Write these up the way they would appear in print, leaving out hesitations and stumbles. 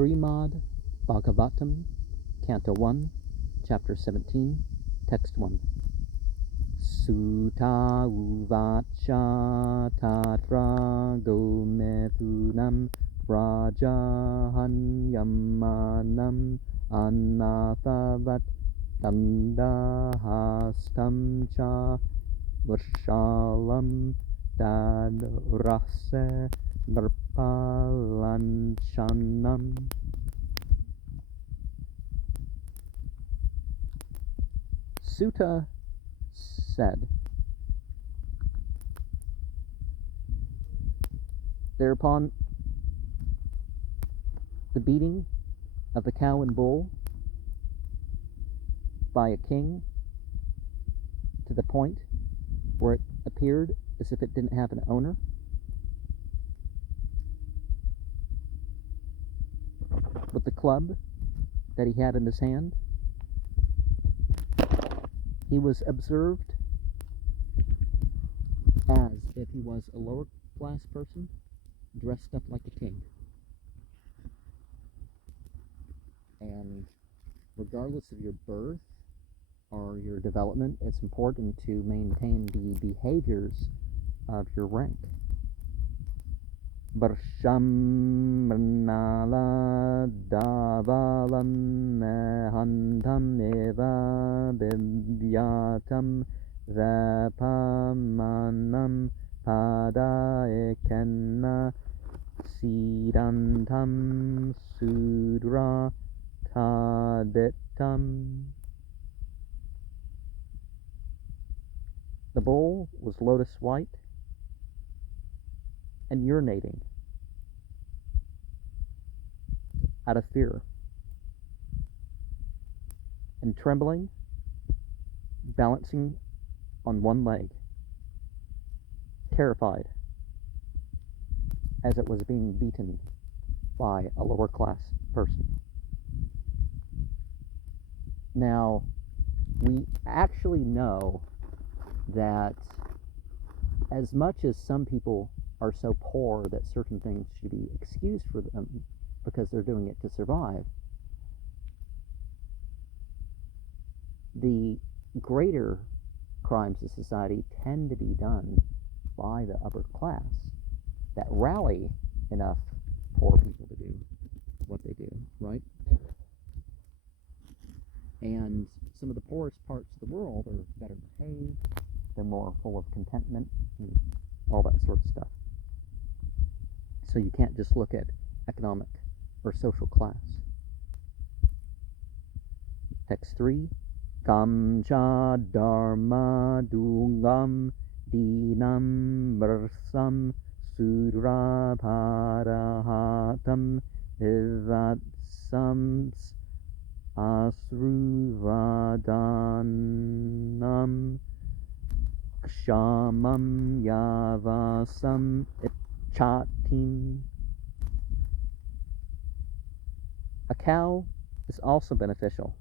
Srimad Bhagavatam, Canto 1, Chapter 17, Text 1. Sutta uvacha tatra gomethunam rajahanyamanam anathavat dandahastam cha varshalam dadrase nirpalanchanam. Sutta said, thereupon the beating of the cow and bull by a king to the point where it appeared as if it didn't have an owner, with the club that he had in his hand, he was observed as if he was a lower class person dressed up like a king. And regardless of your birth or your development, it's important to maintain the behaviors of your rank. Varsham mrnala davalam mehantam eva bibyatam vapamanam padaekenna sidantam sudra taditam. The bull was lotus white and urinating out of fear and trembling, balancing on one leg, terrified as it was being beaten by a lower class person. Now, we actually know that as much as some people are so poor that certain things should be excused for them because they're doing it to survive, the greater crimes of society tend to be done by the upper class that rally enough poor people to do what they do, right? And some of the poorest parts of the world are better behaved, they're more full of contentment, and all that sort of stuff. So you can't just look at economic or social class. Text 3. Kamcha dharma dungam dinam versam sudra parahatam vivatsams asruvadanam kshamam yavasam ichatim. A cow is also beneficial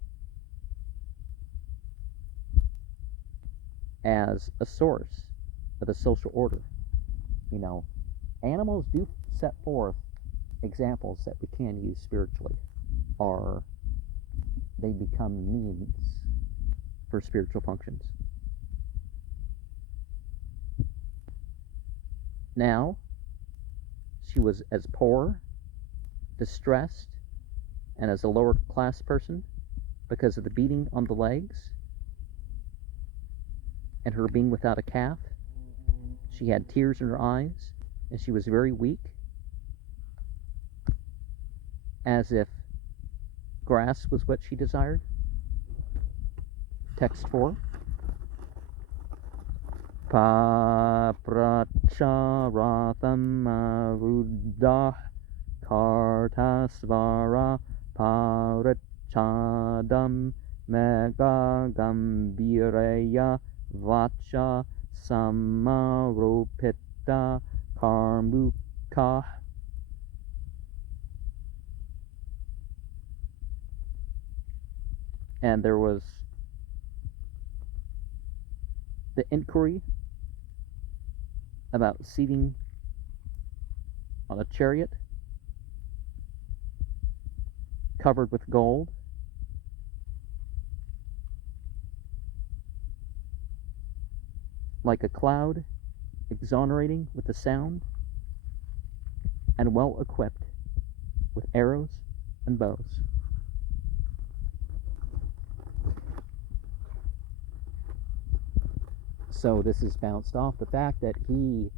as a source of the social order. You know, animals do set forth examples that we can use spiritually, or they become means for spiritual functions. Now, she was as poor, distressed, and as a lower class person because of the beating on the legs and her being without a calf. She had tears in her eyes and she was very weak, as if grass was what she desired. Text 4. Papracharatham aruddah kartasvara parichadam mega gambireya vacha samaropita karmuka. And there was the inquiry about seating on a chariot covered with gold, like a cloud, exonerating with the sound, and well equipped with arrows and bows. So this is bounced off the fact that he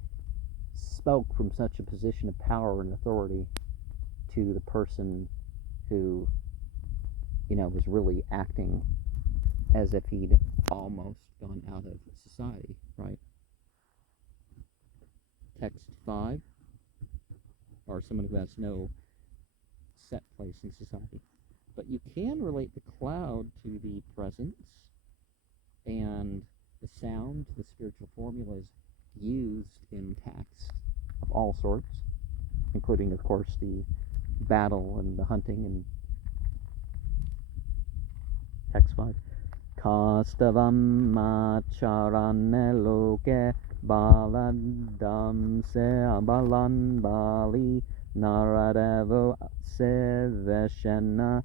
spoke from such a position of power and authority to the person who, was really acting as if he'd almost gone out of society, right? Text 5, or someone who has no set place in society. But you can relate the cloud to the presence, and the sound, the spiritual formulas used in text of all sorts, including, of course, the battle and the hunting. And text 5. Kastavam macharane loke baladam se abalan bali naradevo se veshena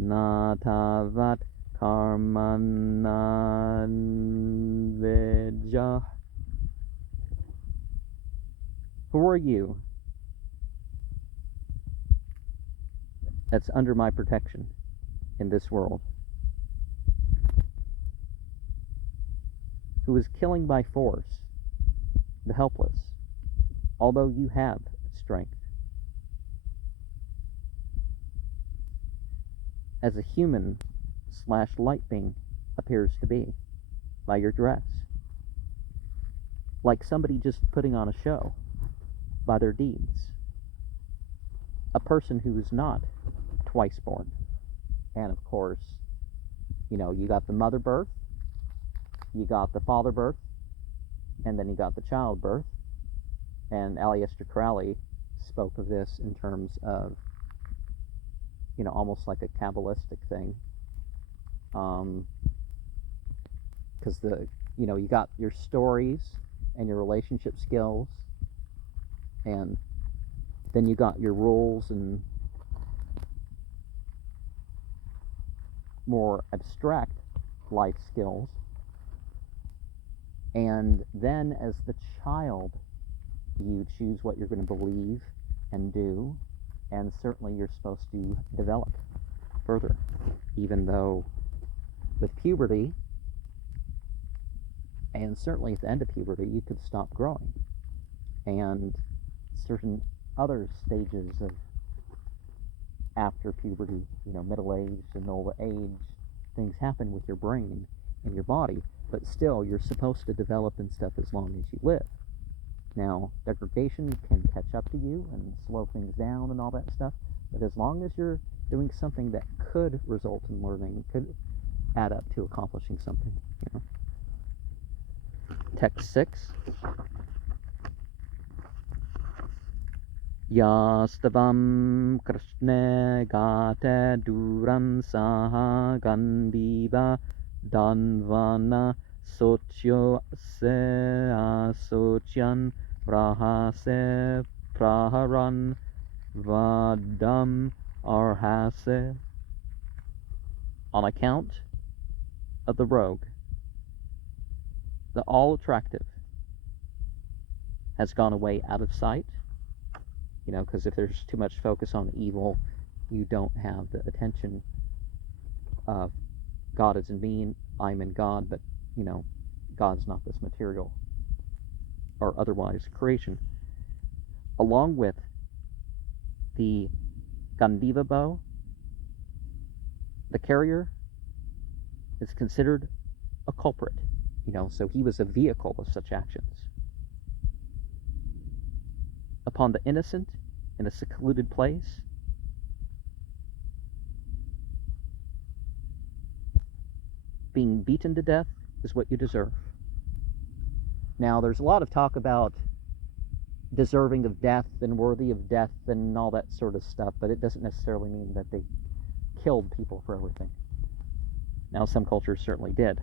natavat karmanadvija. Who are you that's under my protection in this world, who is killing by force the helpless, although you have strength? As a human / light being appears to be by your dress, like somebody just putting on a show by their deeds, a person who is not twice born. And of course, you got the mother birth, you got the father birth, and then you got the child birth. And Aleister Crowley spoke of this in terms of, almost like a Kabbalistic thing. Because you got your stories and your relationship skills, and then you got your rules and more abstract life skills. And then as the child, you choose what you're going to believe and do, and certainly you're supposed to develop further, even though with puberty, and certainly at the end of puberty, you could stop growing. And certain other stages of after puberty, middle age and old age, things happen with your brain and your body, but still you're supposed to develop and stuff as long as you live. Now, degradation can catch up to you and slow things down and all that stuff, but as long as you're doing something that could result in learning, could add up to accomplishing something, Text 6. Yastavam Krishna gate duram saha gandiva danvana sochyo se asocyan prahase praharan vadam arhase. On account of the rogue, the all-attractive has gone away out of sight, because if there's too much focus on evil, you don't have the attention of God is in me, I'm in God, but, God's not this material or otherwise creation. Along with the Gandiva bow, the carrier is considered a culprit, so he was a vehicle of such actions. Upon the innocent in a secluded place, being beaten to death is what you deserve. Now, there's a lot of talk about deserving of death and worthy of death and all that sort of stuff, but it doesn't necessarily mean that they killed people for everything. Now, some cultures certainly did.